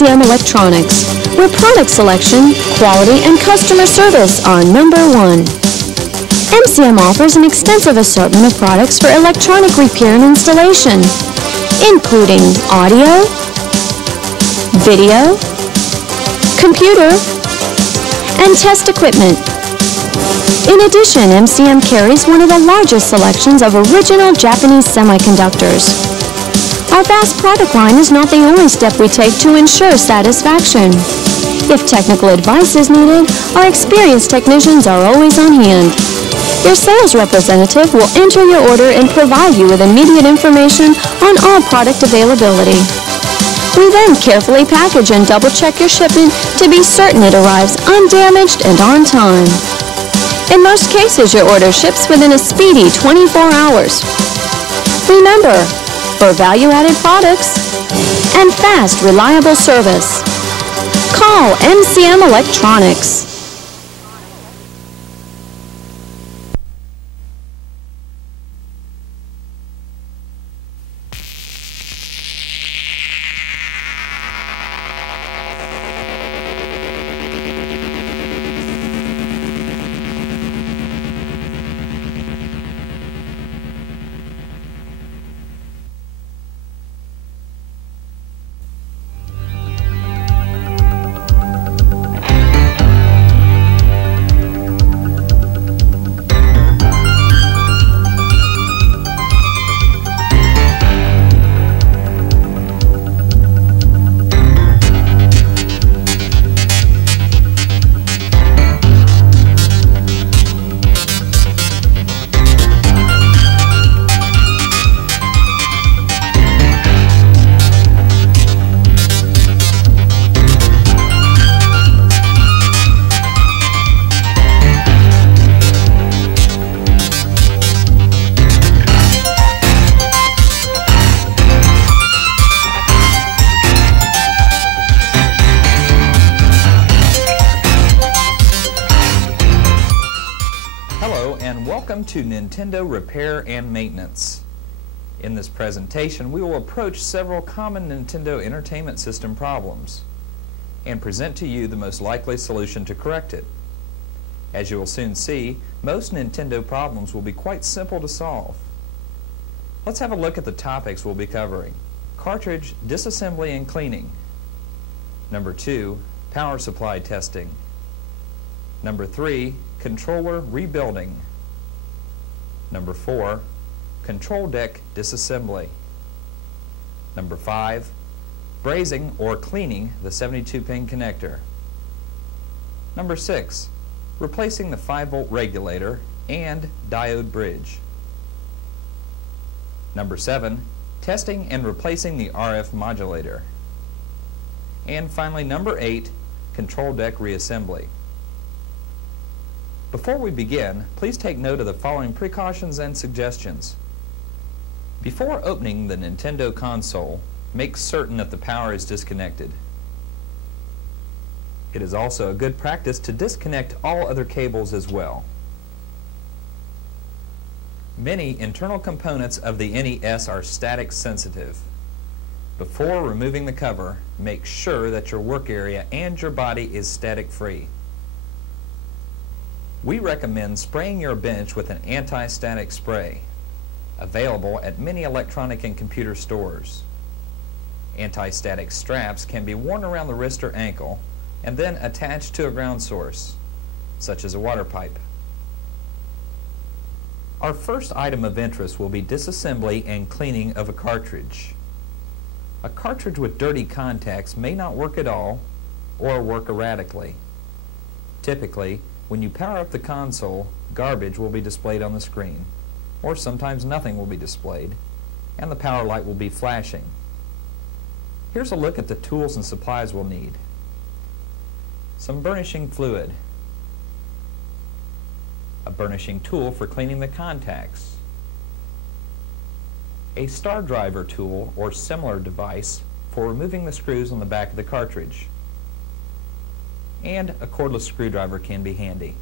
MCM Electronics, where product selection, quality, and customer service are number one. MCM offers an extensive assortment of products for electronic repair and installation, including audio, video, computer, and test equipment. In addition, MCM carries one of the largest selections of original Japanese semiconductors. Our vast product line is not the only step we take to ensure satisfaction. If technical advice is needed, our experienced technicians are always on hand. Your sales representative will enter your order and provide you with immediate information on all product availability. We then carefully package and double-check your shipment to be certain it arrives undamaged and on time. In most cases, your order ships within a speedy 24 hours. Remember, for value-added products and fast, reliable service, call MCM Electronics. Welcome to Nintendo Repair and Maintenance. In this presentation, we will approach several common Nintendo Entertainment System problems and present to you the most likely solution to correct it. As you will soon see, most Nintendo problems will be quite simple to solve. Let's have a look at the topics we'll be covering. Cartridge disassembly and cleaning. Number 2, power supply testing. Number 3, controller rebuilding. Number 4, control deck disassembly. Number 5, brazing or cleaning the 72-pin connector. Number 6, replacing the 5-volt regulator and diode bridge. Number 7, testing and replacing the RF modulator. And finally, number 8, control deck reassembly. Before we begin, please take note of the following precautions and suggestions. Before opening the Nintendo console, make certain that the power is disconnected. It is also a good practice to disconnect all other cables as well. Many internal components of the NES are static sensitive. Before removing the cover, make sure that your work area and your body is static free. We recommend spraying your bench with an anti-static spray, available at many electronic and computer stores. Anti-static straps can be worn around the wrist or ankle and then attached to a ground source, such as a water pipe. Our first item of interest will be disassembly and cleaning of a cartridge. A cartridge with dirty contacts may not work at all or work erratically. Typically, when you power up the console, garbage will be displayed on the screen, or sometimes nothing will be displayed, and the power light will be flashing. Here's a look at the tools and supplies we'll need. Some burnishing fluid, a burnishing tool for cleaning the contacts, a star driver tool or similar device for removing the screws on the back of the cartridge, and a cordless screwdriver can be handy.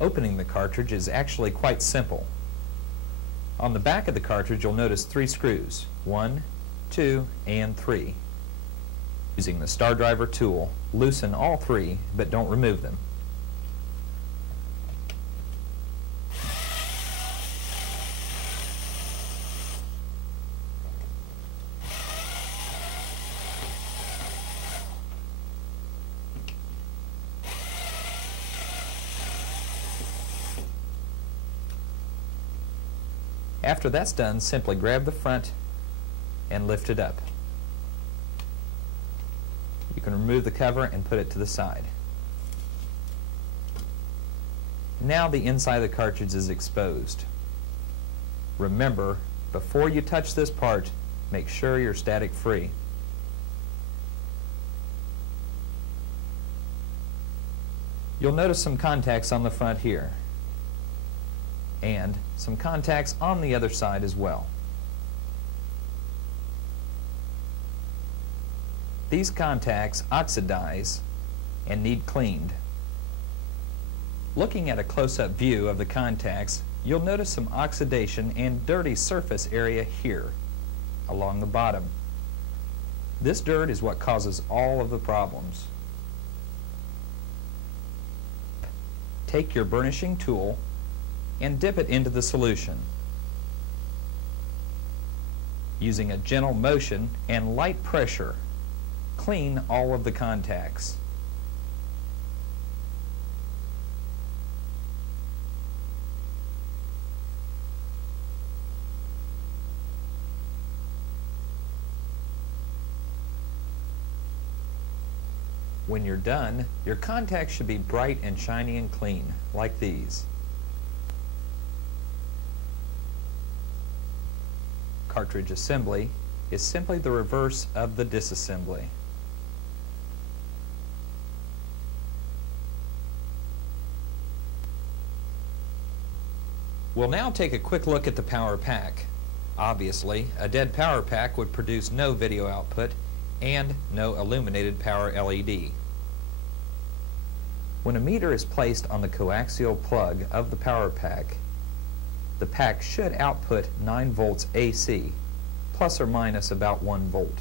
Opening the cartridge is actually quite simple. On the back of the cartridge you'll notice 3 screws, 1, 2, and 3. Using the star driver tool, loosen all 3, but don't remove them. After that's done, simply grab the front and lift it up. You can remove the cover and put it to the side. Now the inside of the cartridge is exposed. Remember, before you touch this part, make sure you're static free. You'll notice some contacts on the front here, and some contacts on the other side as well. These contacts oxidize and need cleaned. Looking at a close-up view of the contacts, you'll notice some oxidation and dirty surface area here along the bottom. This dirt is what causes all of the problems. Take your burnishing tool and dip it into the solution. Using a gentle motion and light pressure, clean all of the contacts. When you're done, your contacts should be bright and shiny and clean, like these. Cartridge assembly is simply the reverse of the disassembly. We'll now take a quick look at the power pack. Obviously, a dead power pack would produce no video output and no illuminated power LED. When a meter is placed on the coaxial plug of the power pack, the pack should output 9 volts AC, plus or minus about 1 volt.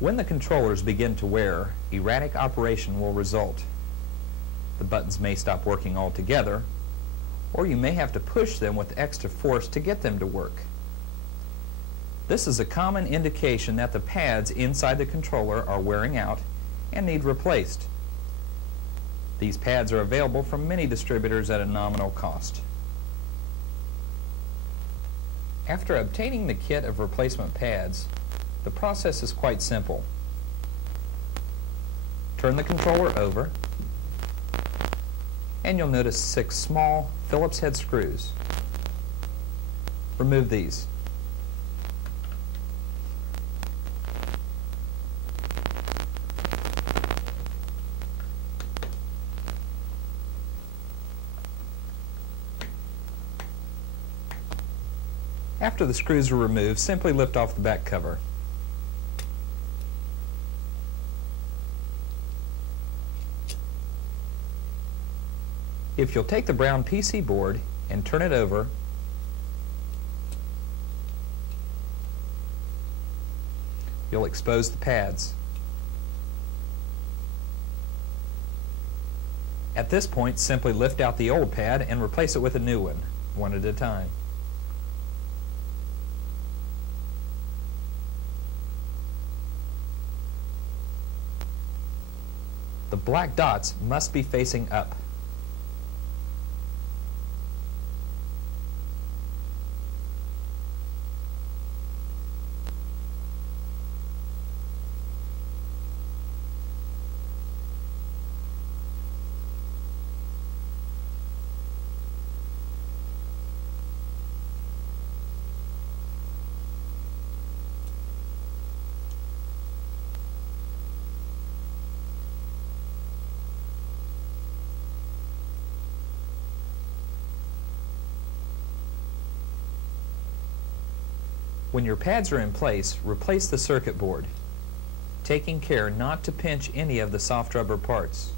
When the controllers begin to wear, erratic operation will result. The buttons may stop working altogether, or you may have to push them with extra force to get them to work. This is a common indication that the pads inside the controller are wearing out and need replaced. These pads are available from many distributors at a nominal cost. After obtaining the kit of replacement pads, the process is quite simple. Turn the controller over, and you'll notice 6 small Phillips head screws. Remove these. After the screws are removed, simply lift off the back cover. If you'll take the brown PC board and turn it over, you'll expose the pads. At this point, simply lift out the old pad and replace it with a new one at a time. The black dots must be facing up. When your pads are in place, replace the circuit board, taking care not to pinch any of the soft rubber parts.